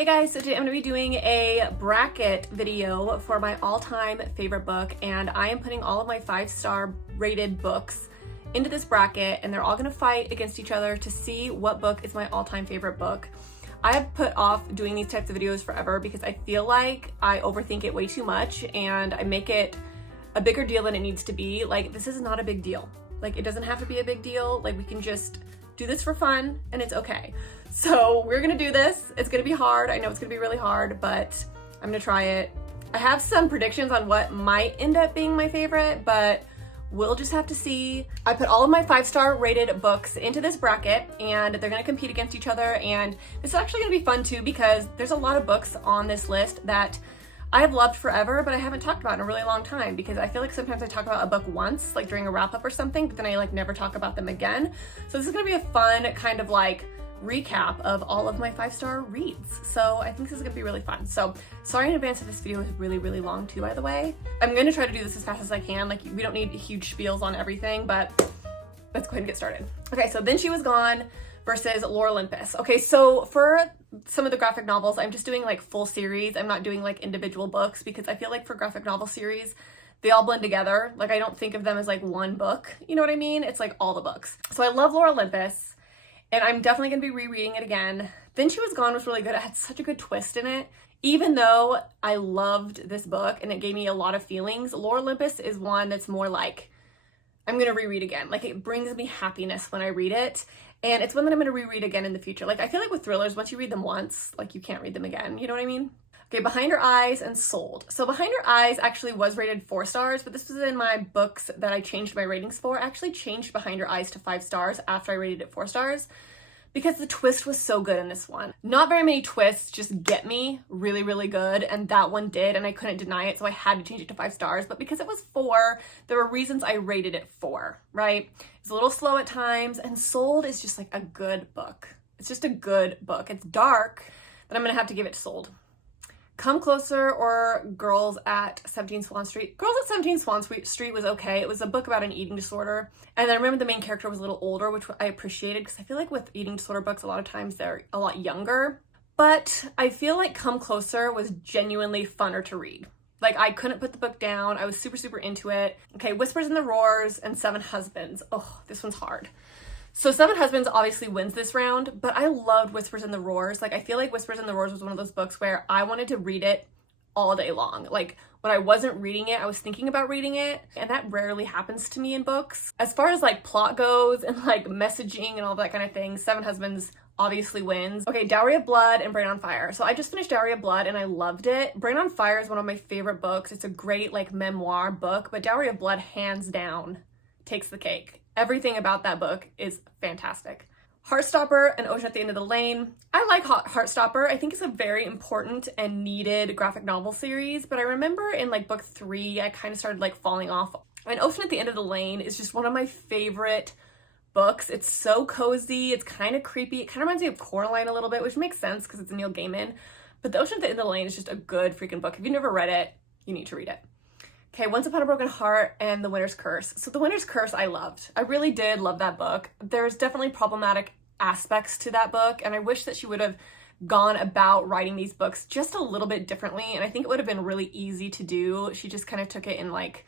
Hey guys, so today I'm going to be doing a bracket video for my all-time favorite book, and I am putting all of my 5-star rated books into this bracket, and they're all going to fight against each other to see what book is my all-time favorite book. I have put off doing these types of videos forever because I feel like I overthink it way too much and I make it a bigger deal than it needs to be. Like, this is not a big deal. Like, it doesn't have to be a big deal. Like, we can just do this for fun and it's okay. So we're gonna do this. It's gonna be hard. I know it's gonna be really hard, but I'm gonna try it. I have some predictions on what might end up being my favorite, but we'll just have to see. I put all of my 5-star rated books into this bracket and they're gonna compete against each other. And this is actually gonna be fun too because there's a lot of books on this list that I have loved forever, but I haven't talked about in a really long time because I feel like sometimes I talk about a book once, like during a wrap up or something, but then I like never talk about them again. So this is gonna be a fun kind of like recap of all of my 5-star reads. So I think this is gonna be really fun. So sorry in advance if this video is really, really long too, by the way. I'm gonna try to do this as fast as I can. Like, we don't need huge spiels on everything, but let's go ahead and get started. Okay, so Then She Was Gone versus Lore Olympus. Okay, so for some of the graphic novels, I'm just doing like full series. I'm not doing like individual books because I feel like for graphic novel series, they all blend together. Like, I don't think of them as like one book, you know what I mean? It's like all the books. So I love Lore Olympus, and I'm definitely gonna be rereading it again. Then She Was Gone was really good. It had such a good twist in it. Even though I loved this book and it gave me a lot of feelings, Lore Olympus is one that's more like, I'm gonna reread again. Like, it brings me happiness when I read it. And it's one that I'm gonna reread again in the future. Like, I feel like with thrillers, once you read them once, like, you can't read them again. You know what I mean? Okay, Behind Her Eyes and Sold. So Behind Her Eyes actually was rated 4 stars, but this was in my books that I changed my ratings for. I actually changed Behind Her Eyes to 5 stars after I rated it 4 stars because the twist was so good in this one. Not very many twists just get me really, really good, and that one did, and I couldn't deny it, so I had to change it to 5 stars. But because it was 4, there were reasons I rated it 4, right? It's a little slow at times, and Sold is just like a good book. It's just a good book. It's dark, but I'm gonna have to give it to Sold. Come Closer or Girls at 17 Swan Street. Girls at 17 Swan Street was okay. It was a book about an eating disorder. And I remember the main character was a little older, which I appreciated because I feel like with eating disorder books, a lot of times they're a lot younger. But I feel like Come Closer was genuinely funner to read. Like, I couldn't put the book down. I was super, super into it. Okay, Whispers in the Roars and Seven Husbands. Oh, this one's hard. So Seven Husbands obviously wins this round, but I loved Whispers in the Roars. Like, I feel like Whispers in the Roars was one of those books where I wanted to read it all day long. Like, when I wasn't reading it, I was thinking about reading it, and that rarely happens to me in books. As far as like plot goes and like messaging and all that kind of thing, Seven Husbands obviously wins. Okay, Dowry of Blood and Brain on Fire. So I just finished Dowry of Blood and I loved it. Brain on Fire is one of my favorite books. It's a great like memoir book, but Dowry of Blood hands down takes the cake. Everything about that book is fantastic. Heartstopper and Ocean at the End of the Lane. I like Heartstopper. I think it's a very important and needed graphic novel series, but I remember in like book 3, I kind of started like falling off. And Ocean at the End of the Lane is just one of my favorite books. It's so cozy. It's kind of creepy. It kind of reminds me of Coraline a little bit, which makes sense because it's Neil Gaiman. But The Ocean at the End of the Lane is just a good freaking book. If you've never read it, you need to read it. Okay, Once Upon a Broken Heart and The Winter's Curse. So The Winter's Curse I loved. I really did love that book. There's definitely problematic aspects to that book, and I wish that she would have gone about writing these books just a little bit differently, and I think it would have been really easy to do. She just kind of took it and like,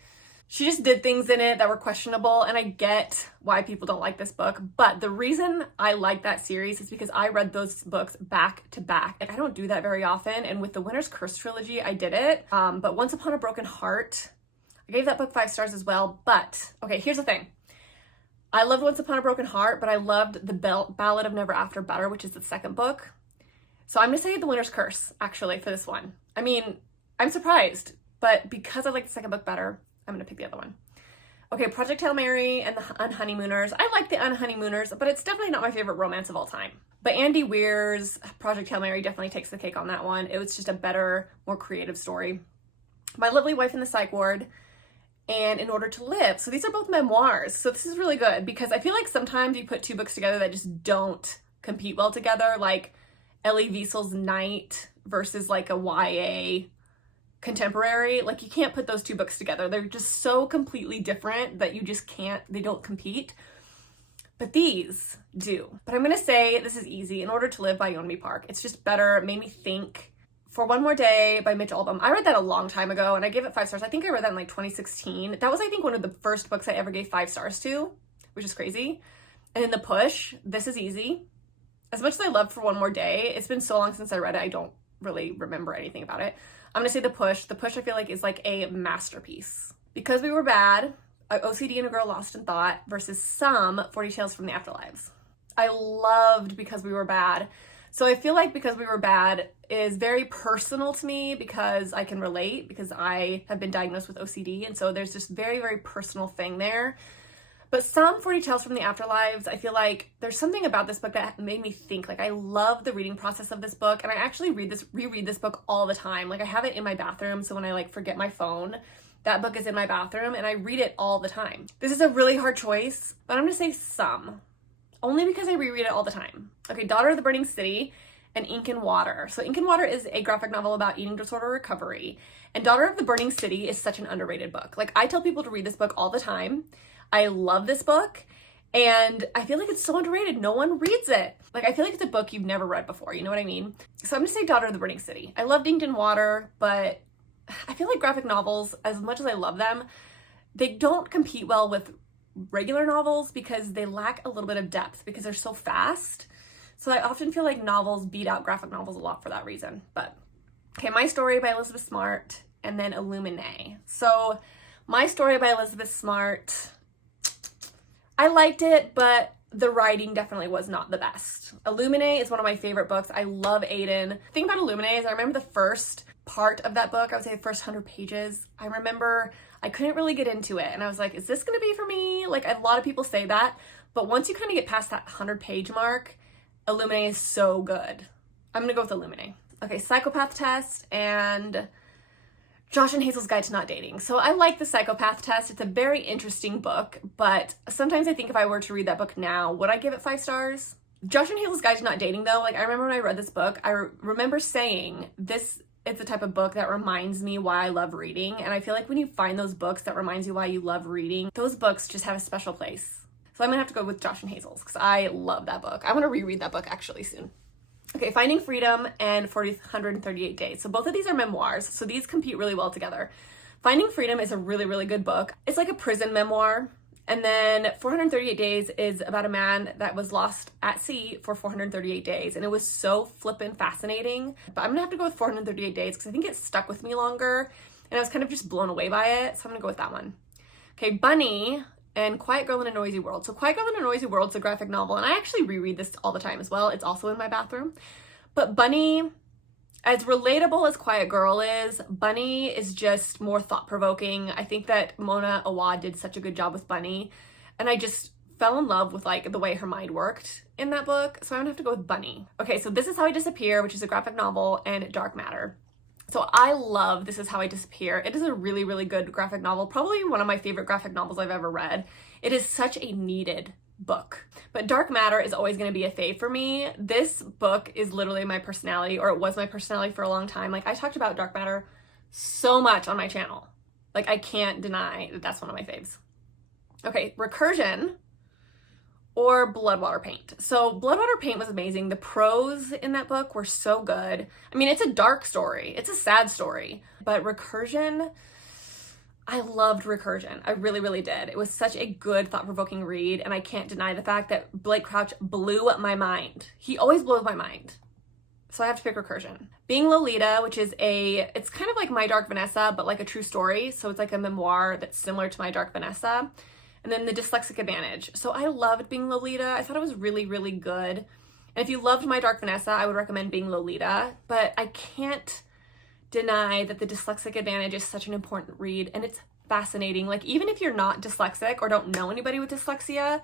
she just did things in it that were questionable, and I get why people don't like this book, but the reason I like that series is because I read those books back to back. Like, I don't do that very often, and with the Winter's Curse trilogy, I did it, but Once Upon a Broken Heart, I gave that book 5 stars as well. But okay, here's the thing. I loved Once Upon a Broken Heart, but I loved the Ballad of Never After better, which is the second book. So I'm gonna say The Winter's Curse, actually, for this one. I mean, I'm surprised, but because I like the second book better, I'm gonna pick the other one. Okay, Project Hail Mary and The Unhoneymooners. I like The Unhoneymooners, but it's definitely not my favorite romance of all time. But Andy Weir's Project Hail Mary definitely takes the cake on that one. It was just a better, more creative story. My Lovely Wife in the Psych Ward and In Order to Live. So these are both memoirs. So this is really good because I feel like sometimes you put 2 books together that just don't compete well together, like Elie Wiesel's Night versus like a YA contemporary. Like, you can't put those 2 books together. They're just so completely different that you just can't, they don't compete. but these do. But I'm gonna say this is easy. In Order to Live by Yeonmi Park. It's just better. It made me think. For One More Day by Mitch Albom. I read that a long time ago and I gave it 5 stars. I think I read that in like 2016. That was, I think, one of the first books I ever gave 5 stars to, which is crazy. And in The Push, This Is Easy. As much as I loved For One More Day, it's been so long since I read it, I don't really remember anything about it. I'm gonna say The Push. The Push I feel like is like a masterpiece. Because We Were Bad, OCD and a Girl Lost in Thought versus Some, 40 Tales from the Afterlives. I loved Because We Were Bad. So I feel like Because We Were Bad is very personal to me because I can relate, because I have been diagnosed with OCD, and so there's this very, very personal thing there. But Some, 40 Tales from the Afterlives, I feel like there's something about this book that made me think. Like, I love the reading process of this book, and I actually reread this book all the time. Like, I have it in my bathroom, so when I like forget my phone, that book is in my bathroom, and I read it all the time. This is a really hard choice, but I'm gonna say Some. Only because I reread it all the time. Okay, Daughter of the Burning City and Ink and Water. So Ink and Water is a graphic novel about eating disorder recovery. And Daughter of the Burning City is such an underrated book. Like, I tell people to read this book all the time. I love this book. And I feel like it's so underrated. No one reads it. Like, I feel like it's a book you've never read before. You know what I mean? So I'm gonna say Daughter of the Burning City. I loved Ink and Water, but I feel like graphic novels, as much as I love them, they don't compete well with regular novels because they lack a little bit of depth because they're so fast. So I often feel like novels beat out graphic novels a lot for that reason. But okay, My Story by Elizabeth Smart and then Illuminae. So My Story by Elizabeth Smart, I liked it, but the writing definitely was not the best. Illuminae is one of my favorite books. I love Aiden. The thing about Illuminae is I remember the first part of that book, I would say the first 100 pages. I remember I couldn't really get into it. And I was like, is this gonna be for me? Like, a lot of people say that. But once you kind of get past that 100-page mark, Illuminae is so good. I'm gonna go with Illuminae. Okay, Psychopath Test and Josh and Hazel's Guide to Not Dating. So I like the Psychopath Test. It's a very interesting book, but sometimes I think if I were to read that book now, would I give it 5 stars? Josh and Hazel's Guide to Not Dating, though, like, I remember when I read this book, I remember saying this. It's the type of book that reminds me why I love reading. And I feel like when you find those books that reminds you why you love reading, those books just have a special place. So I'm gonna have to go with Josh and Hazel's because I love that book. I want to reread that book actually soon. Okay, Finding Freedom and 438 Days. So both of these are memoirs, so these compete really well together. Finding Freedom is a really, really good book. It's like a prison memoir. And then 438 Days is about a man that was lost at sea for 438 days. And it was so flippin' fascinating. But I'm gonna have to go with 438 Days because I think it stuck with me longer. And I was kind of just blown away by it. So I'm gonna go with that one. Okay, Bunny and Quiet Girl in a Noisy World. So Quiet Girl in a Noisy World is a graphic novel. And I actually reread this all the time as well. It's also in my bathroom. But Bunny, as relatable as Quiet Girl is, Bunny is just more thought-provoking. I think that Mona Awad did such a good job with Bunny, and I just fell in love with like the way her mind worked in that book, so I'm gonna have to go with Bunny. Okay, so This Is How I Disappear, which is a graphic novel, and Dark Matter. So I love This Is How I Disappear. It is a really, really good graphic novel, probably one of my favorite graphic novels I've ever read. It is such a needed book. But Dark Matter is always going to be a fave for me. This book is literally my personality, or it was my personality for a long time. Like, I talked about Dark Matter so much on my channel. Like, I can't deny that that's one of my faves. Okay, Recursion or Bloodwater Paint. So Bloodwater Paint was amazing. The prose in that book were so good. I mean, it's a dark story. It's a sad story. But Recursion, I loved Recursion. I really, really did. It was such a good, thought-provoking read, and I can't deny the fact that Blake Crouch blew my mind. He always blows my mind. So I have to pick Recursion. Being Lolita, which is it's kind of like My Dark Vanessa, but like a true story. So it's like a memoir that's similar to My Dark Vanessa. And then The Dyslexic Advantage. So I loved Being Lolita. I thought it was really, really good. And if you loved My Dark Vanessa, I would recommend Being Lolita. But I can't deny that The Dyslexic Advantage is such an important read, and it's fascinating. Like, even if you're not dyslexic or don't know anybody with dyslexia,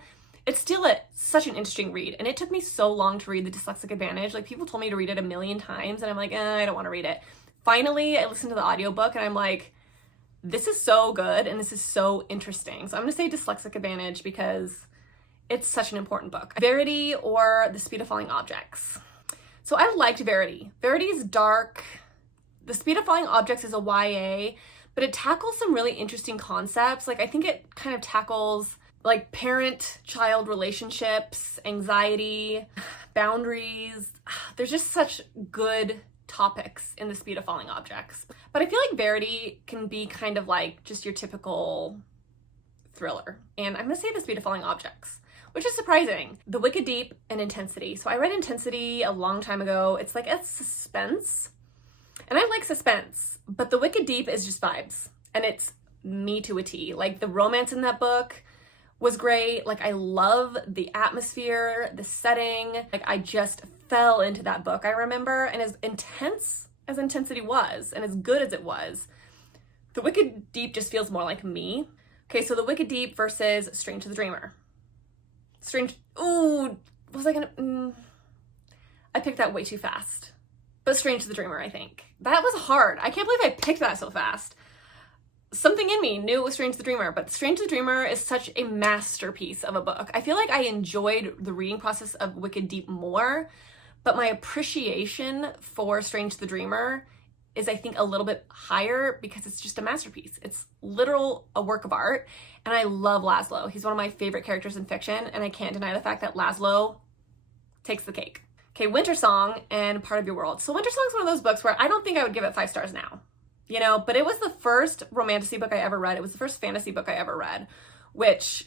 it's still such an interesting read. And it took me so long to read The Dyslexic Advantage. Like, people told me to read it a million times, and I'm like, I don't want to read it. Finally, I listened to the audiobook, and I'm like, this is so good, and this is so interesting. So I'm gonna say Dyslexic Advantage because it's such an important book. Verity or The Speed of Falling Objects. So I liked Verity. Verity is dark. The Speed of Falling Objects is a YA, but it tackles some really interesting concepts. Like, I think it kind of tackles like parent-child relationships, anxiety, boundaries. There's just such good topics in The Speed of Falling Objects. But I feel like Verity can be kind of like just your typical thriller. And I'm gonna say The Speed of Falling Objects, which is surprising. The Wicked Deep and Intensity. So I read Intensity a long time ago. It's like a suspense. And I like suspense, but The Wicked Deep is just vibes. And it's me to a T. Like, the romance in that book was great. Like, I love the atmosphere, the setting. Like, I just fell into that book, I remember. And as intense as Intensity was, and as good as it was, The Wicked Deep just feels more like me. Okay, so The Wicked Deep versus Strange to the Dreamer. I picked that way too fast. But Strange to the Dreamer, I think. That was hard. I can't believe I picked that so fast. Something in me knew it was Strange to the Dreamer, but Strange to the Dreamer is such a masterpiece of a book. I feel like I enjoyed the reading process of Wicked Deep more, but my appreciation for Strange to the Dreamer is, I think, a little bit higher because it's just a masterpiece. It's literal a work of art, and I love Laszlo. He's one of my favorite characters in fiction, and I can't deny the fact that Laszlo takes the cake. Okay, Winter Song and Part of Your World. So Winter Song is one of those books where I don't think I would give it 5 stars now. You know, but it was the first romantasy book I ever read. It was the first fantasy book I ever read, which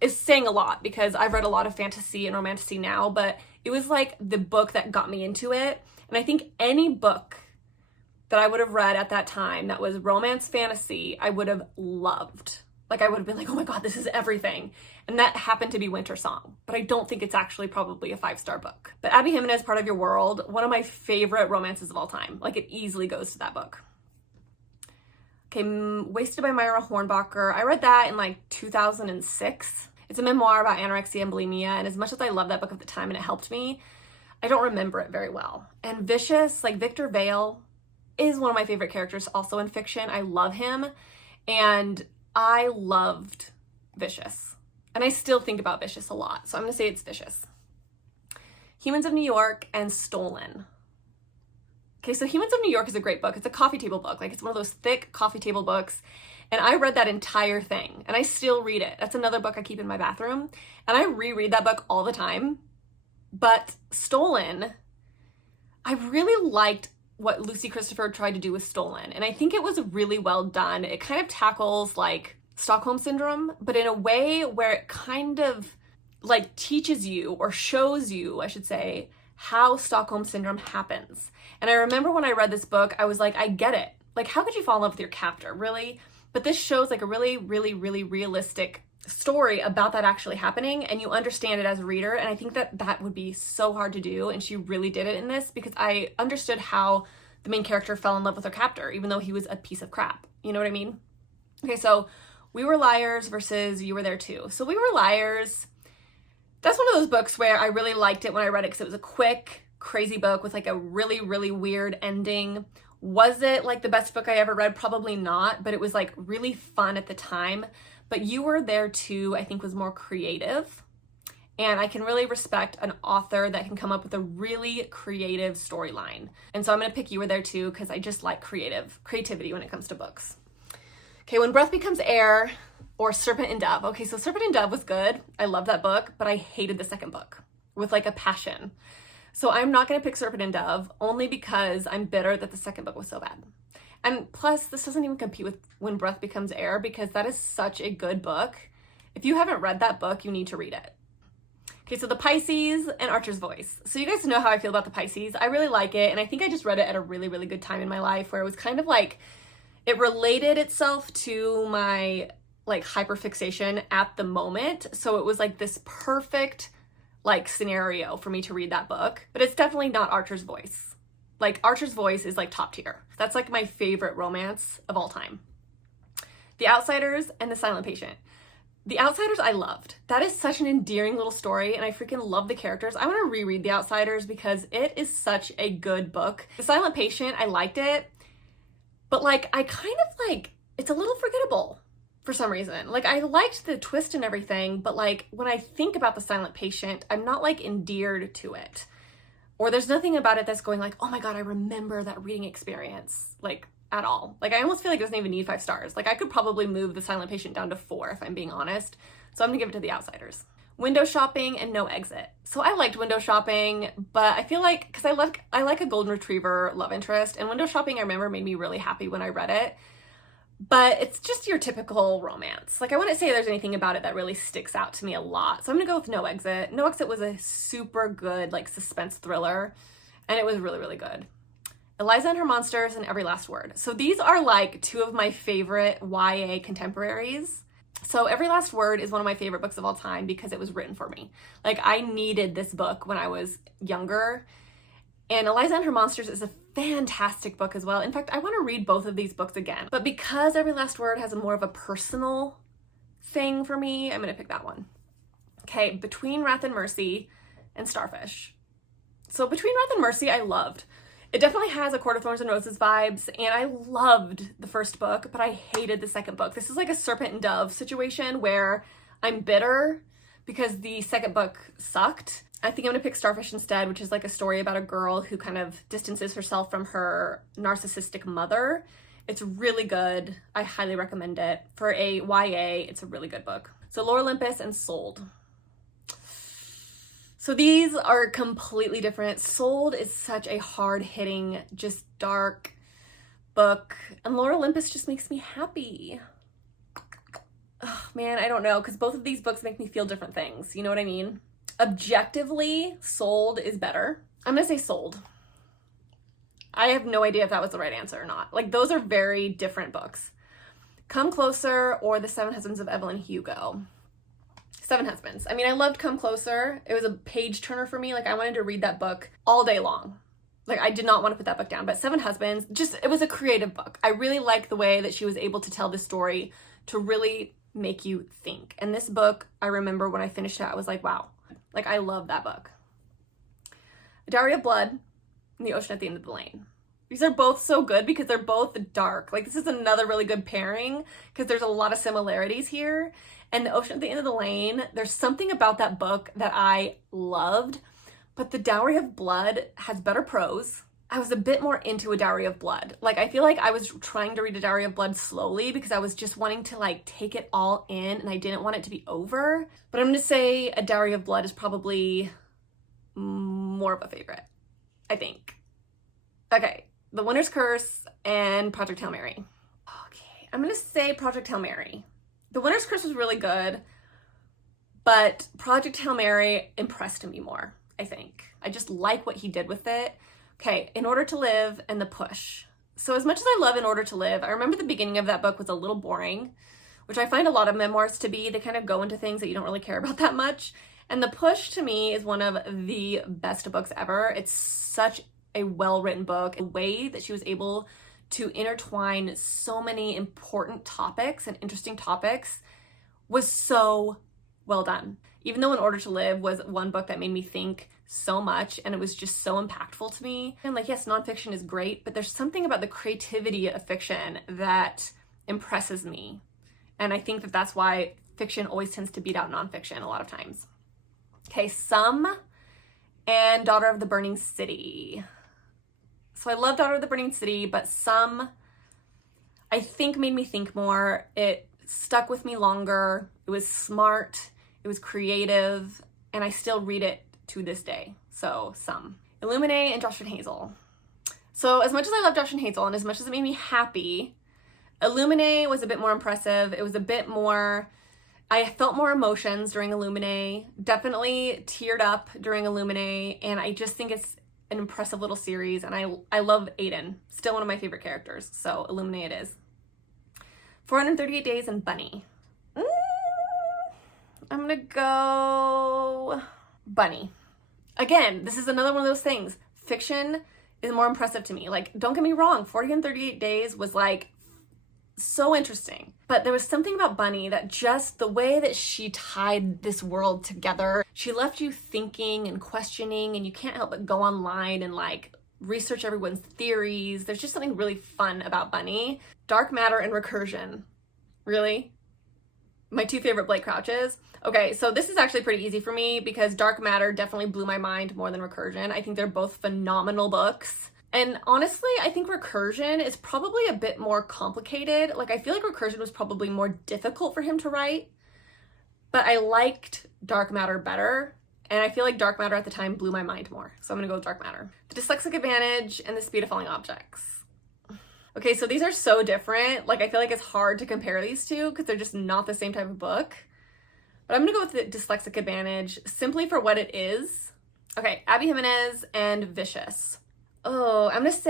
is saying a lot because I've read a lot of fantasy and romantasy now, but it was like the book that got me into it. And I think any book that I would have read at that time that was romance fantasy, I would have loved. Like, I would have been like, oh my God, this is everything. And that happened to be Winter Song, but I don't think it's actually probably a 5-star book. But Abby Jimenez, Part of Your World, one of my favorite romances of all time. Like, it easily goes to that book. Okay, Wasted by Myra Hornbacher. I read that in like 2006. It's a memoir about anorexia and bulimia, and as much as I loved that book at the time and it helped me, I don't remember it very well. And Vicious, like Victor Vale, is one of my favorite characters also in fiction. I love him, and I loved Vicious. And I still think about Vicious a lot, so I'm gonna say it's Vicious. Humans of New York and Stolen. Okay, so Humans of New York is a great book. It's a coffee table book. Like, it's one of those thick coffee table books. And I read that entire thing, and I still read it. That's another book I keep in my bathroom. And I reread that book all the time. But Stolen, I really liked what Lucy Christopher tried to do with Stolen. And I think it was really well done. It kind of tackles like Stockholm Syndrome, but in a way where it kind of like teaches you, or shows you, I should say, how Stockholm Syndrome happens. And I remember when I read this book, I was like, I get it. Like, how could you fall in love with your captor, really? But this shows like a really, really, really realistic story about that actually happening, and you understand it as a reader. And I think that that would be so hard to do, and she really did it in this, because I understood how the main character fell in love with her captor, even though he was a piece of crap. You know what I mean? Okay, so We Were Liars versus You Were There Too. So We Were Liars, that's one of those books where I really liked it when I read it because it was a quick, crazy book with like a really, really weird ending. Was it like the best book I ever read? Probably not, but it was like really fun at the time. But You Were There Too, I think, was more creative. And I can really respect an author that can come up with a really creative storyline. And so I'm gonna pick You Were There Too because I just like creativity when it comes to books. Okay, When Breath Becomes Air or Serpent and Dove. Okay, so Serpent and Dove was good. I love that book, but I hated the second book with like a passion. So I'm not gonna pick Serpent and Dove only because I'm bitter that the second book was so bad. And plus, this doesn't even compete with When Breath Becomes Air because that is such a good book. If you haven't read that book, you need to read it. Okay, so The Pisces and Archer's Voice. So you guys know how I feel about The Pisces. I really like it, and I think I just read it at a really, really good time in my life where it was kind of like, it related itself to my like hyperfixation at the moment. So it was like this perfect like scenario for me to read that book, but it's definitely not Archer's Voice. Like, Archer's Voice is like top tier. That's like my favorite romance of all time. The Outsiders and The Silent Patient. The Outsiders I loved. That is such an endearing little story, and I freaking love the characters. I want to reread The Outsiders because it is such a good book. The Silent Patient, I liked it, but like, I kind of like, it's a little forgettable for some reason. Like, I liked the twist and everything, but like, when I think about The Silent Patient, I'm not like endeared to it. Or there's nothing about it that's going like, oh my God, I remember that reading experience, like, at all. Like, I almost feel like it doesn't even need 5 stars. Like, I could probably move The Silent Patient down to 4 if I'm being honest. So I'm gonna give it to The Outsiders. Window Shopping and No Exit. So I liked Window Shopping, but I feel like, because I like a golden retriever love interest, and Window Shopping I remember made me really happy when I read it. But it's just your typical romance. Like, I wouldn't say there's anything about it that really sticks out to me a lot. So I'm gonna go with No Exit. No Exit was a super good, like, suspense thriller, and it was really, really good. Eliza and Her Monsters and Every Last Word. So these are like two of my favorite YA contemporaries. So Every Last Word is one of my favorite books of all time because it was written for me. Like, I needed this book when I was younger. And Eliza and Her Monsters is a fantastic book as well. In fact, I want to read both of these books again. But because Every Last Word has a more of a personal thing for me, I'm going to pick that one. Okay, Between Wrath and Mercy and Starfish. So Between Wrath and Mercy, I loved. It definitely has a Court of Thorns and Roses vibes, and I loved the first book, but I hated the second book. This is like a serpent and dove situation where I'm bitter because the second book sucked. I think I'm gonna pick Starfish instead, which is like a story about a girl who kind of distances herself from her narcissistic mother. It's really good. I highly recommend it. For a YA, it's a really good book. So Lore Olympus and Sold. So these are completely different. Sold is such a hard-hitting, just dark book. And Lore Olympus just makes me happy. Oh, man, I don't know, because both of these books make me feel different things. You know what I mean? Objectively, Sold is better. I'm gonna say Sold. I have no idea if that was the right answer or not. Like, those are very different books. Come Closer or The Seven Husbands of Evelyn Hugo. Seven Husbands. I mean, I loved Come Closer. It was a page turner for me. Like, I wanted to read that book all day long. Like, I did not want to put that book down. But Seven Husbands, just, it was a creative book. I really liked the way that she was able to tell this story to really make you think. And this book, I remember when I finished it, I was like, wow. Like, I love that book. A Diary of Blood and The Ocean at the End of the Lane. These are both so good because they're both dark. Like, this is another really good pairing because there's a lot of similarities here. And The Ocean at the End of the Lane, there's something about that book that I loved, but The Diary of Blood has better prose. I was a bit more into A Diary of Blood. Like, I feel like I was trying to read A Diary of Blood slowly because I was just wanting to, like, take it all in and I didn't want it to be over. But I'm gonna say A Diary of Blood is probably more of a favorite, I think. Okay, The Winter's Curse and Project Hail Mary. Okay, I'm gonna say Project Hail Mary. The Winter's Curse was really good, but Project Hail Mary impressed me more, I think. I just like what he did with it. Okay, In Order to Live and The Push. So as much as I love In Order to Live, I remember the beginning of that book was a little boring, which I find a lot of memoirs to be. They kind of go into things that you don't really care about that much. And The Push, to me, is one of the best books ever. It's such a well-written book. The way that she was able to intertwine so many important topics and interesting topics was so well done. Even though In Order to Live was one book that made me think so much and it was just so impactful to me. And like, yes, nonfiction is great, but there's something about the creativity of fiction that impresses me. And I think that that's why fiction always tends to beat out nonfiction a lot of times. Okay, Some and Daughter of the Burning City. So I love Daughter of the Burning City, but Some, I think, made me think more. It stuck with me longer. It was smart. It was creative. And I still read it to this day. So Some. Illuminae and Josh and Hazel. So as much as I love Josh and Hazel and as much as it made me happy, Illuminae was a bit more impressive. It was a bit more, I felt more emotions during Illuminae. Definitely teared up during Illuminae. And I just think it's an impressive little series, and I love Aiden. Still one of my favorite characters, so Illuminate it is. 438 Days and Bunny. I'm gonna go Bunny. Again, this is another one of those things. Fiction is more impressive to me. Like, don't get me wrong, 438 Days was like so interesting. But there was something about Bunny that just the way that she tied this world together, she left you thinking and questioning, and you can't help but go online and like research everyone's theories. There's just something really fun about Bunny. Dark Matter and Recursion. Really? My two favorite Blake Crouches. Okay, so this is actually pretty easy for me because Dark Matter definitely blew my mind more than Recursion. I think they're both phenomenal books. And honestly, I think Recursion is probably a bit more complicated. Like, I feel like Recursion was probably more difficult for him to write. but I liked Dark Matter better. And I feel like Dark Matter at the time blew my mind more. So I'm gonna go with Dark Matter. The Dyslexic Advantage and The Speed of Falling Objects. Okay, so these are so different. Like, I feel like it's hard to compare these two because they're just not the same type of book. But I'm gonna go with The Dyslexic Advantage simply for what it is. Okay, Abby Jimenez and Vicious. Oh, I'm gonna say,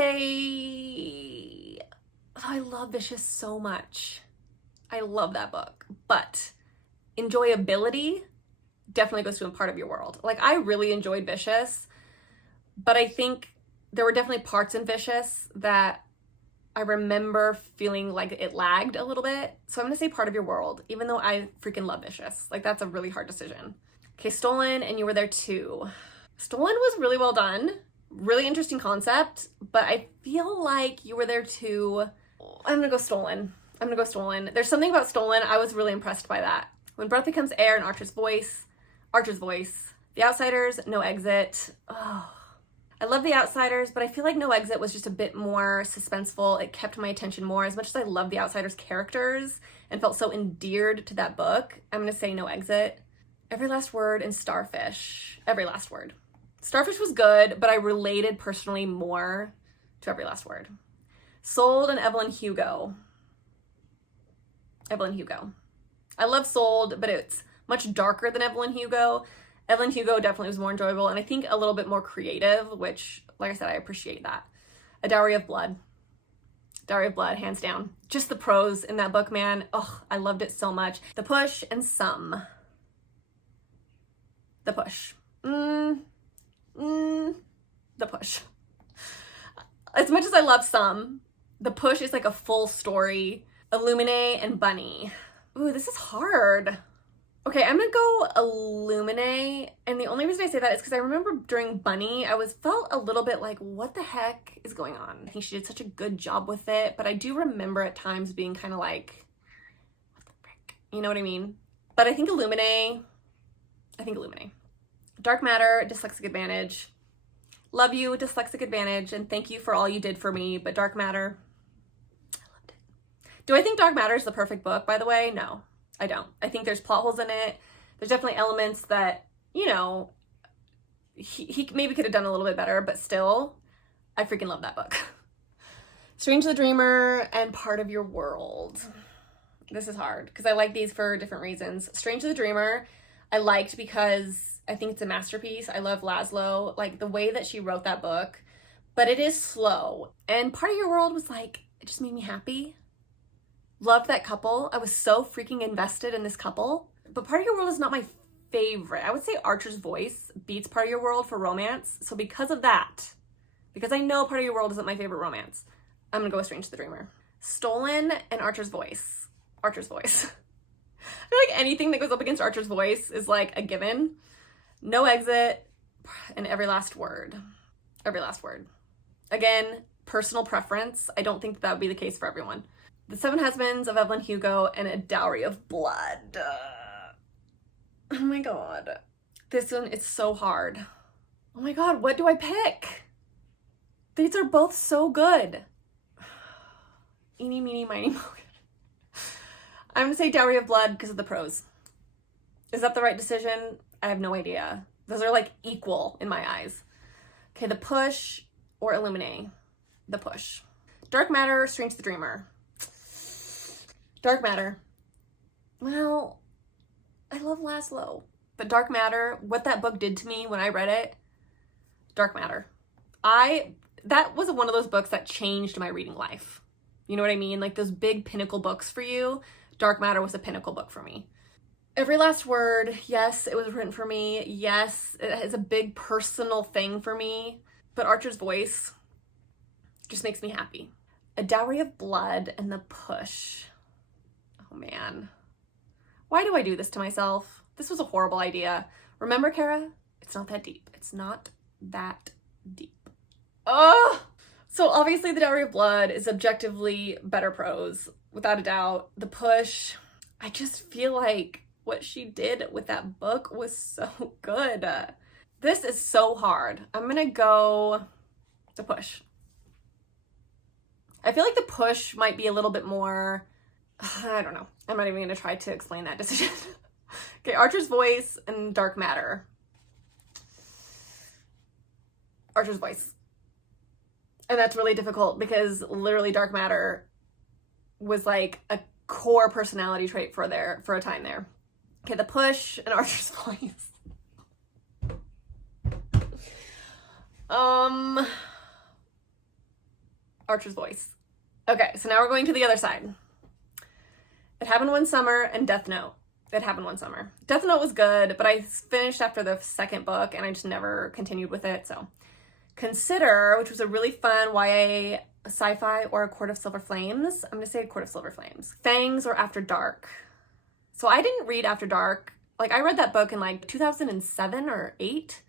oh, I love Vicious so much. I love that book, but enjoyability definitely goes to a part of your world. Like, I really enjoyed Vicious, but I think there were definitely parts in Vicious that I remember feeling like it lagged a little bit. So I'm gonna say Part of Your World, even though I freaking love Vicious. Like, that's a really hard decision. Okay, Stolen and You Were There Too. Stolen was really well done. Really interesting concept, but I feel like You Were There Too. I'm gonna go Stolen. I'm gonna go Stolen. There's something about Stolen, I was really impressed by that. When Breath Becomes Air and Archer's Voice. The Outsiders, No Exit. Oh, I love The Outsiders, but I feel like No Exit was just a bit more suspenseful. It kept my attention more. As much as I love The Outsiders characters and felt so endeared to that book, I'm gonna say No Exit. Every Last Word and Starfish. Every Last Word. Starfish was good, but I related personally more to Every Last Word. Sold and Evelyn Hugo. Evelyn Hugo. I love Sold, but it's much darker than Evelyn Hugo. Evelyn Hugo definitely was more enjoyable and I think a little bit more creative, which, like I said, I appreciate that. A Dowry of Blood. Dowry of Blood, hands down. Just the prose in that book, man. Oh, I loved it so much. The Push and Some. The Push. The Push. As much as I love Some, The Push is like a full story. Illuminae and Bunny. Ooh, this is hard. Okay, I'm gonna go Illuminae, and the only reason I say that is because I remember during Bunny, I felt a little bit like, what the heck is going on? I think she did such a good job with it, but I do remember at times being kind of like, what the frick? You know what I mean? But I think Illuminae. Dark Matter, Dyslexic Advantage. Love you, Dyslexic Advantage, and thank you for all you did for me, but Dark Matter, I loved it. Do I think Dark Matter is the perfect book, by the way? No. I don't. I think there's plot holes in it. There's definitely elements that, you know, he maybe could have done a little bit better, but still, I freaking love that book. Strange the Dreamer and Part of Your World. This is hard because I like these for different reasons. Strange the Dreamer, I liked because I think it's a masterpiece. I love Laszlo, like the way that she wrote that book, but it is slow. And Part of Your World was like, it just made me happy. Loved that couple. I was so freaking invested in this couple. But Part of Your World is not my favorite. I would say Archer's Voice beats Part of Your World for romance. So because of that, because I know Part of Your World isn't my favorite romance, I'm gonna go with Strange the Dreamer. Stolen and Archer's Voice. Archer's Voice. I feel like anything that goes up against Archer's Voice is like a given. No Exit and Every Last Word. Every Last Word. Again, personal preference. I don't think that would be the case for everyone. The Seven Husbands of Evelyn Hugo and A Dowry of Blood. Oh my god. This one is so hard. Oh my god, what do I pick? These are both so good. Eeny, meeny, miny, moe. I'm gonna say Dowry of Blood because of the prose. Is that the right decision? I have no idea. Those are like equal in my eyes. Okay, The Push or Illuminae? The Push. Dark Matter, Strange the Dreamer. Dark Matter. Well, I love Laszlo, but Dark Matter, what that book did to me when I read it, Dark Matter. That was one of those books that changed my reading life. You know what I mean? Like those big pinnacle books for you. Dark Matter was a pinnacle book for me. Every Last Word, yes, it was written for me. Yes, it is a big personal thing for me, but Archer's Voice just makes me happy. A Dowry of Blood and The Push. Oh man, why do I do this to myself? This was a horrible idea. Remember, Kara? It's not that deep. It's not that deep. Oh! So obviously The Dowry of Blood is objectively better prose, without a doubt. The Push, I just feel like what she did with that book was so good. This is so hard. I'm gonna go The Push. I feel like The Push might be a little bit more, I don't know. I'm not even gonna try to explain that decision. Okay, Archer's Voice and Dark Matter. Archer's Voice. And that's really difficult because literally Dark Matter was like a core personality trait for a time there. Okay, The Push and Archer's Voice. Archer's Voice. Okay, so now we're going to the other side. It Happened One Summer and Death Note. It Happened One Summer. Death Note was good, but I finished after the second book and I just never continued with it. So Consider, which was a really fun YA sci-fi, or A Court of Silver Flames. I'm gonna say A Court of Silver Flames. Fangs or After Dark. So I didn't read After Dark. Like, I read that book in like 2007 or 8.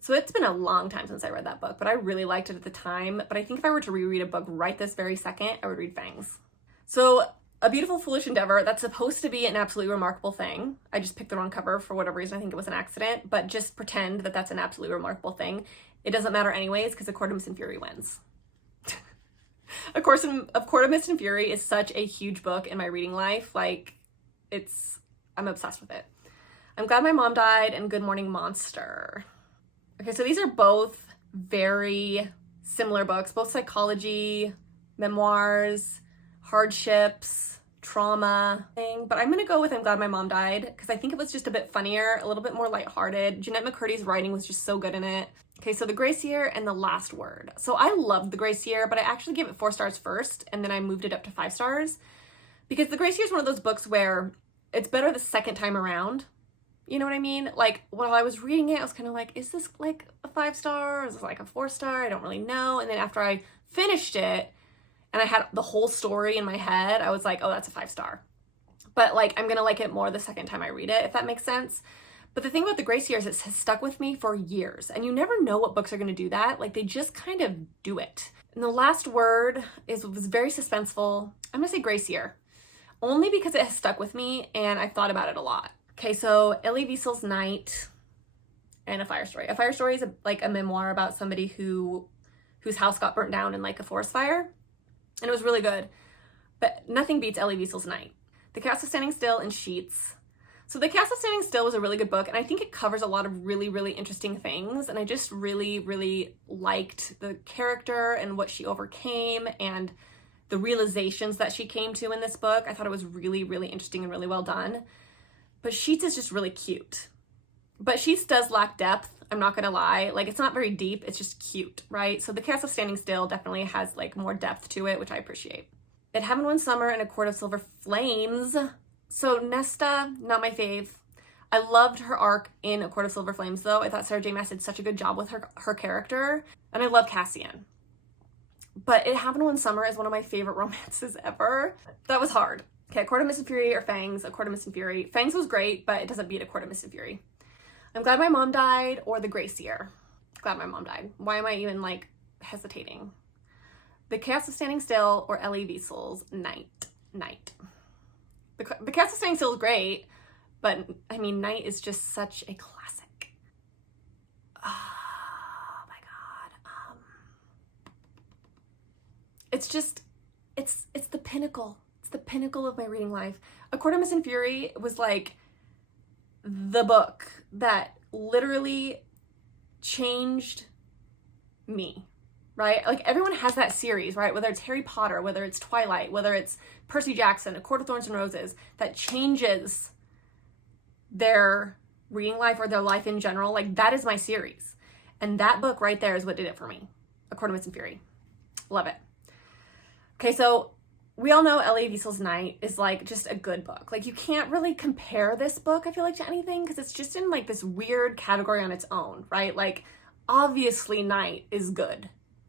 So it's been a long time since I read that book, but I really liked it at the time. But I think if I were to reread a book right this very second, I would read Fangs. So A Beautiful Foolish Endeavor, that's supposed to be an absolutely remarkable thing. I just picked the wrong cover for whatever reason. I think it was an accident, but just pretend that that's an absolutely remarkable thing. It doesn't matter anyways, because A Court of Mist and Fury wins. A Court of Mist and Fury is such a huge book in my reading life. Like, I'm obsessed with it. I'm Glad My Mom Died and Good Morning Monster. Okay, so these are both very similar books, both psychology, memoirs, hardships, trauma thing, but I'm gonna go with I'm Glad My Mom Died because I think it was just a bit funnier, a little bit more lighthearted. Jeanette McCurdy's writing was just so good in it. Okay, so The Gracier and The Last Word. So I loved The Gracier, but I actually gave it 4 stars first, and then I moved it up to 5 stars because The Gracier is one of those books where it's better the second time around. You know what I mean? Like, while I was reading it, I was kind of like, is this like a 5 star? Is this like a 4 star? I don't really know. And then after I finished it and I had the whole story in my head, I was like, oh, that's a 5 star. But like, I'm gonna like it more the second time I read it, if that makes sense. But the thing about The Gracier is it has stuck with me for years, and you never know what books are gonna do that. Like, they just kind of do it. And The Last Word was very suspenseful. I'm gonna say Gracier, only because it has stuck with me and I've thought about it a lot. Okay, so Elie Wiesel's Night and A Fire Story. A Fire Story is like a memoir about somebody whose house got burnt down in like a forest fire, and it was really good. But nothing beats Elie Wiesel's Night. The Castle Standing Still and Sheets. So The Castle Standing Still was a really good book, and I think it covers a lot of really, really interesting things, and I just really, really liked the character and what she overcame and the realizations that she came to in this book. I thought it was really, really interesting and really well done. But Sheets is just really cute. But Sheets does lack depth, I'm not gonna lie. Like, it's not very deep, it's just cute, right? So The Castle Standing Still definitely has like more depth to it, which I appreciate. It Happened One Summer and A Court of Silver Flames. So Nesta, not my fave. I loved her arc in A Court of Silver Flames though. I thought Sarah J. Maas did such a good job with her character. And I love Cassian. But It Happened One Summer is one of my favorite romances ever. That was hard. Okay, A Court of Mist and Fury or Fangs? A Court of Mist and Fury. Fangs was great, but it doesn't beat A Court of Mist and Fury. I'm Glad My Mom Died or The Gracier. Glad My Mom Died. Why am I even like hesitating? The Castle Standing Still or Elie Wiesel's Night. The Castle Standing Still is great, but I mean, Night is just such a classic. Oh my God. It's just, it's the pinnacle. It's the pinnacle of my reading life. A Court of Mist and Fury was like the book that literally changed me, right? Like, everyone has that series, right? Whether it's Harry Potter, whether it's Twilight, whether it's Percy Jackson, A Court of Thorns and Roses, that changes their reading life or their life in general. Like, that is my series. And that book right there is what did it for me. A Court of Mist and Fury. Love it. Okay, so we all know Elie Wiesel's Night is like just a good book. Like, you can't really compare this book, I feel like, to anything because it's just in like this weird category on its own, right? Like, obviously Night is good.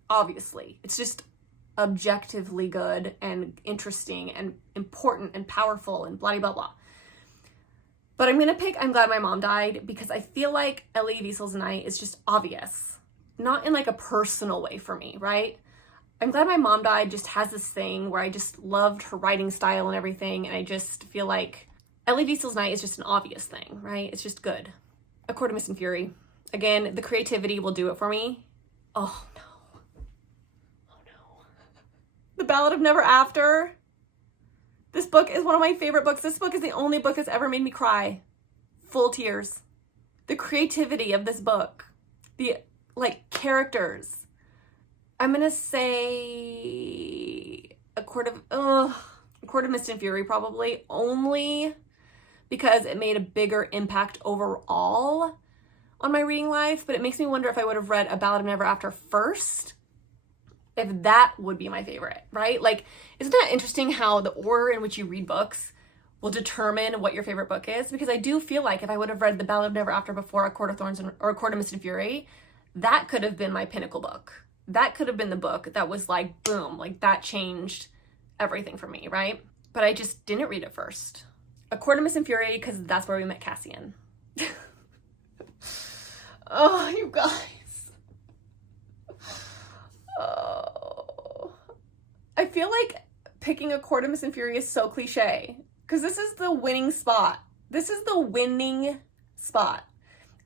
Obviously. It's just objectively good and interesting and important and powerful and blah, blah, blah. But I'm going to pick I'm Glad My Mom Died because I feel like Elie Wiesel's Night is just obvious. Not in like a personal way for me, right? I'm Glad My Mom Died just has this thing where I just loved her writing style and everything, and I just feel like Elie Wiesel's Night is just an obvious thing, right? It's just good. A Court of Mist and Fury. Again, the creativity will do it for me. Oh no. The Ballad of Never After. This book is one of my favorite books. This book is the only book that's ever made me cry. full tears. The creativity of this book, the like characters. I'm gonna say A Court of Mist and Fury, probably, only because it made a bigger impact overall on my reading life, but it makes me wonder if I would have read A Ballad of Never After first, if that would be my favorite, right? Like, isn't that interesting how the order in which you read books will determine what your favorite book is? Because I do feel like if I would have read The Ballad of Never After before A Court of Thorns or A Court of Mist and Fury, that could have been my pinnacle book. That could have been the book that was like, boom, like that changed everything for me, right? But I just didn't read it first. A Court of Mist and Fury, because that's where we met Cassian. Oh, you guys. Oh. I feel like picking A Court of Mist and Fury is so cliche, because this is the winning spot. This is the winning spot.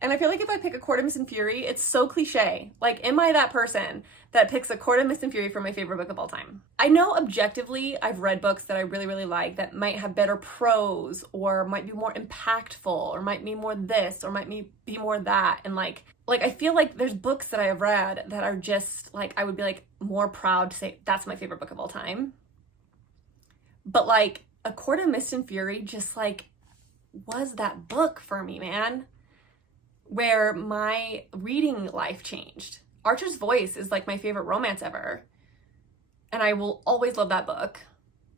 And I feel like if I pick A Court of Mist and Fury, it's so cliche. Like, am I that person that picks A Court of Mist and Fury for my favorite book of all time? I know objectively I've read books that I really, really like that might have better prose or might be more impactful or might be more this or might be more that. And like I feel like there's books that I have read that are just like, I would be like more proud to say that's my favorite book of all time. But like A Court of Mist and Fury just like was that book for me, man, where my reading life changed. Archer's Voice is like my favorite romance ever, and I will always love that book.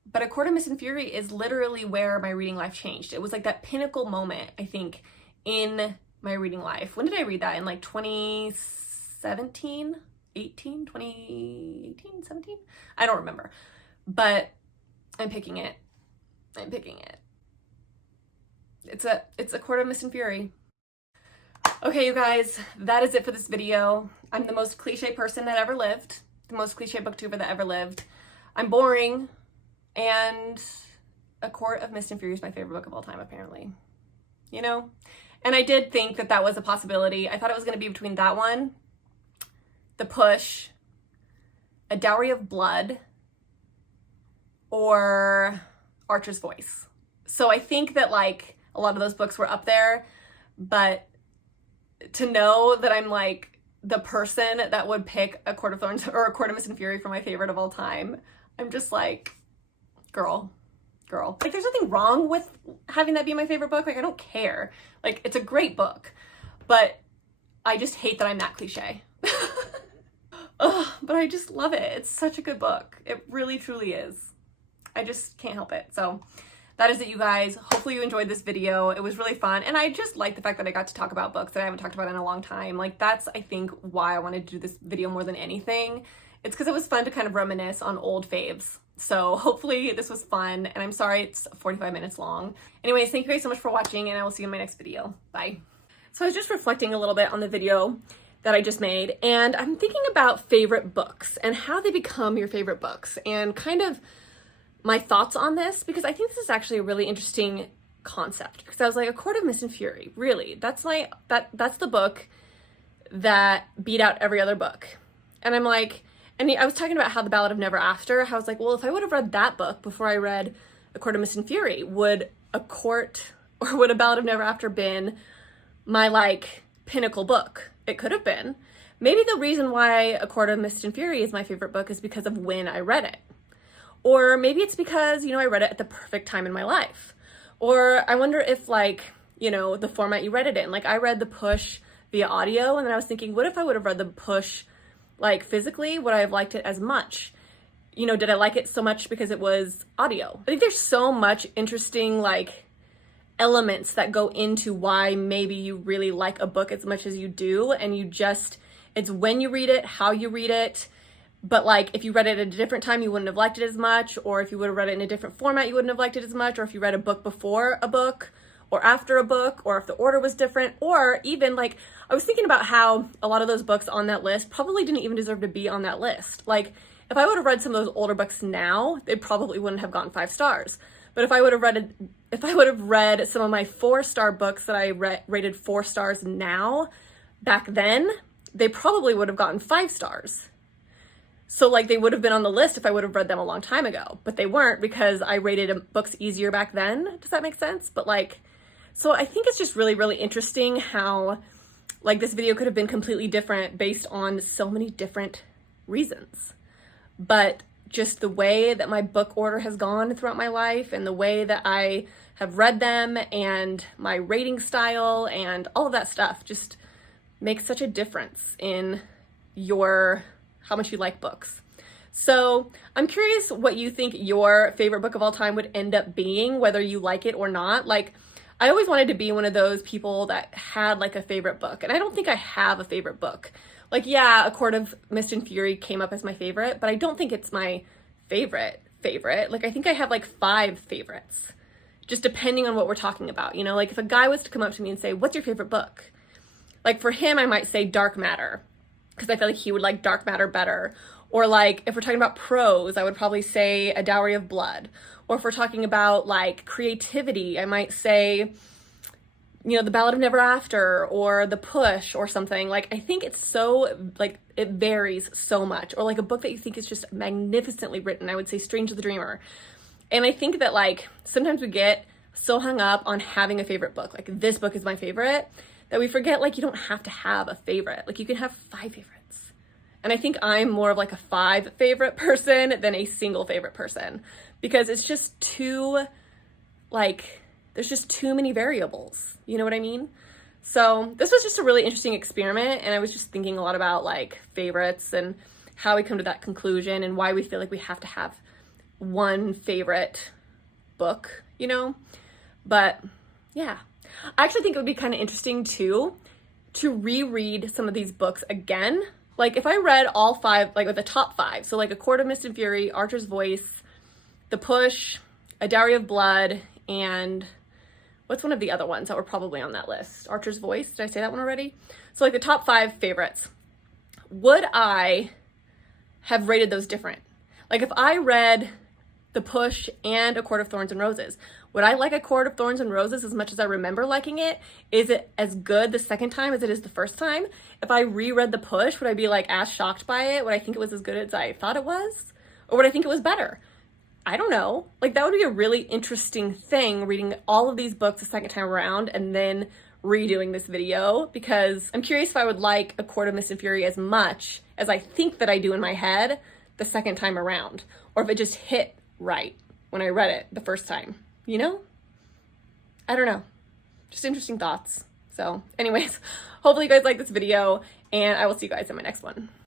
But A Court of Mist and Fury is literally where my reading life changed. It was like that pinnacle moment, I think, in my reading life. When did I read that? In like 2017, 2018, 17? I don't remember. But I'm picking it. It's A Court of Mist and Fury. Okay, you guys, that is it for this video. I'm the most cliche person that ever lived, the most cliche booktuber that ever lived. I'm boring, and A Court of Mist and Fury is my favorite book of all time, apparently. You know? And I did think that that was a possibility. I thought it was going to be between that one, The Push, A Dowry of Blood, or Archer's Voice. So I think that, like, a lot of those books were up there, but to know that I'm like the person that would pick A Court of Thorns or A Court of Mist and Fury for my favorite of all time, I'm just like, girl. Like, there's nothing wrong with having that be my favorite book. Like, I don't care. Like, it's a great book, but I just hate that I'm that cliche. Ugh, but I just love it. It's such a good book. It really, truly is. I just can't help it. So that is it, you guys. Hopefully you enjoyed this video. It was really fun. And I just like the fact that I got to talk about books that I haven't talked about in a long time. Like, that's, I think, why I wanted to do this video more than anything. It's because it was fun to kind of reminisce on old faves. So hopefully this was fun. And I'm sorry it's 45 minutes long. Anyways, thank you guys so much for watching, and I will see you in my next video. Bye. So I was just reflecting a little bit on the video that I just made, and I'm thinking about favorite books and how they become your favorite books, and kind of my thoughts on this, because I think this is actually a really interesting concept. Because I was like, A Court of Mist and Fury, really? That's the book that beat out every other book. And I'm like, and I was talking about how The Ballad of Never After, I was like, well, if I would have read that book before I read A Court of Mist and Fury, would A Ballad of Never After been my like pinnacle book? It could have been. Maybe the reason why A Court of Mist and Fury is my favorite book is because of when I read it. Or maybe it's because, you know, I read it at the perfect time in my life. Or I wonder if, like, you know, the format you read it in. Like, I read The Push via audio, and then I was thinking, what if I would have read The Push, like, physically? Would I have liked it as much? You know, did I like it so much because it was audio? I think there's so much interesting, like, elements that go into why maybe you really like a book as much as you do, and you just, it's when you read it, how you read it. But like, if you read it at a different time, you wouldn't have liked it as much, or if you would have read it in a different format, you wouldn't have liked it as much, or if you read a book before a book or after a book, or if the order was different, or even like, I was thinking about how a lot of those books on that list probably didn't even deserve to be on that list. Like, if I would have read some of those older books now, they probably wouldn't have gotten 5 stars. But if I would have read some of my 4-star books that I rated 4 stars now, back then, they probably would have gotten 5 stars. So like, they would have been on the list if I would have read them a long time ago, but they weren't because I rated books easier back then. Does that make sense? But like, So I think it's just really, really interesting how like this video could have been completely different based on so many different reasons. But just the way that my book order has gone throughout my life and the way that I have read them and my rating style and all of that stuff just makes such a difference in how much you like books. So I'm curious what you think your favorite book of all time would end up being, whether you like it or not. Like, I always wanted to be one of those people that had like a favorite book, and I don't think I have a favorite book. Like, yeah, A Court of Mist and Fury came up as my favorite, but I don't think it's my favorite. Like, I think I have like 5 favorites, just depending on what we're talking about. You know, like if a guy was to come up to me and say, what's your favorite book? Like for him, I might say Dark Matter, because I feel like he would like Dark Matter better. Or like, if we're talking about prose, I would probably say A Dowry of Blood. Or if we're talking about like creativity, I might say, you know, The Ballad of Never After or The Push or something. Like, I think it's so, like, it varies so much. Or like a book that you think is just magnificently written, I would say Strange the Dreamer. And I think that like, sometimes we get so hung up on having a favorite book. Like, this book is my favorite, that we forget like you don't have to have a favorite. Like, you can have 5 favorites. And I think I'm more of like a 5 favorite person than a single favorite person, because it's just too, like, there's just too many variables. You know what I mean? So this was just a really interesting experiment, and I was just thinking a lot about like favorites and how we come to that conclusion and why we feel like we have to have one favorite book, you know? But yeah, I actually think it would be kind of interesting too to reread some of these books again. Like if I read all 5, like the top 5, so like A Court of Mist and Fury, Archer's Voice, The Push, A Dowry of Blood, and what's one of the other ones that were probably on that list? Archer's Voice, did I say that one already? So like the top 5 favorites, would I have rated those different? Like if I read The Push and A Court of Thorns and Roses, would I like A Court of Thorns and Roses as much as I remember liking it? Is it as good the second time as it is the first time? If I reread The Push, would I be like as shocked by it? Would I think it was as good as I thought it was? Or would I think it was better? I don't know. Like, that would be a really interesting thing, reading all of these books a second time around and then redoing this video, because I'm curious if I would like A Court of Mist and Fury as much as I think that I do in my head the second time around, or if it just hit right when I read it the first time, you know? I don't know. Just interesting thoughts. So anyways, hopefully you guys like this video, and I will see you guys in my next one.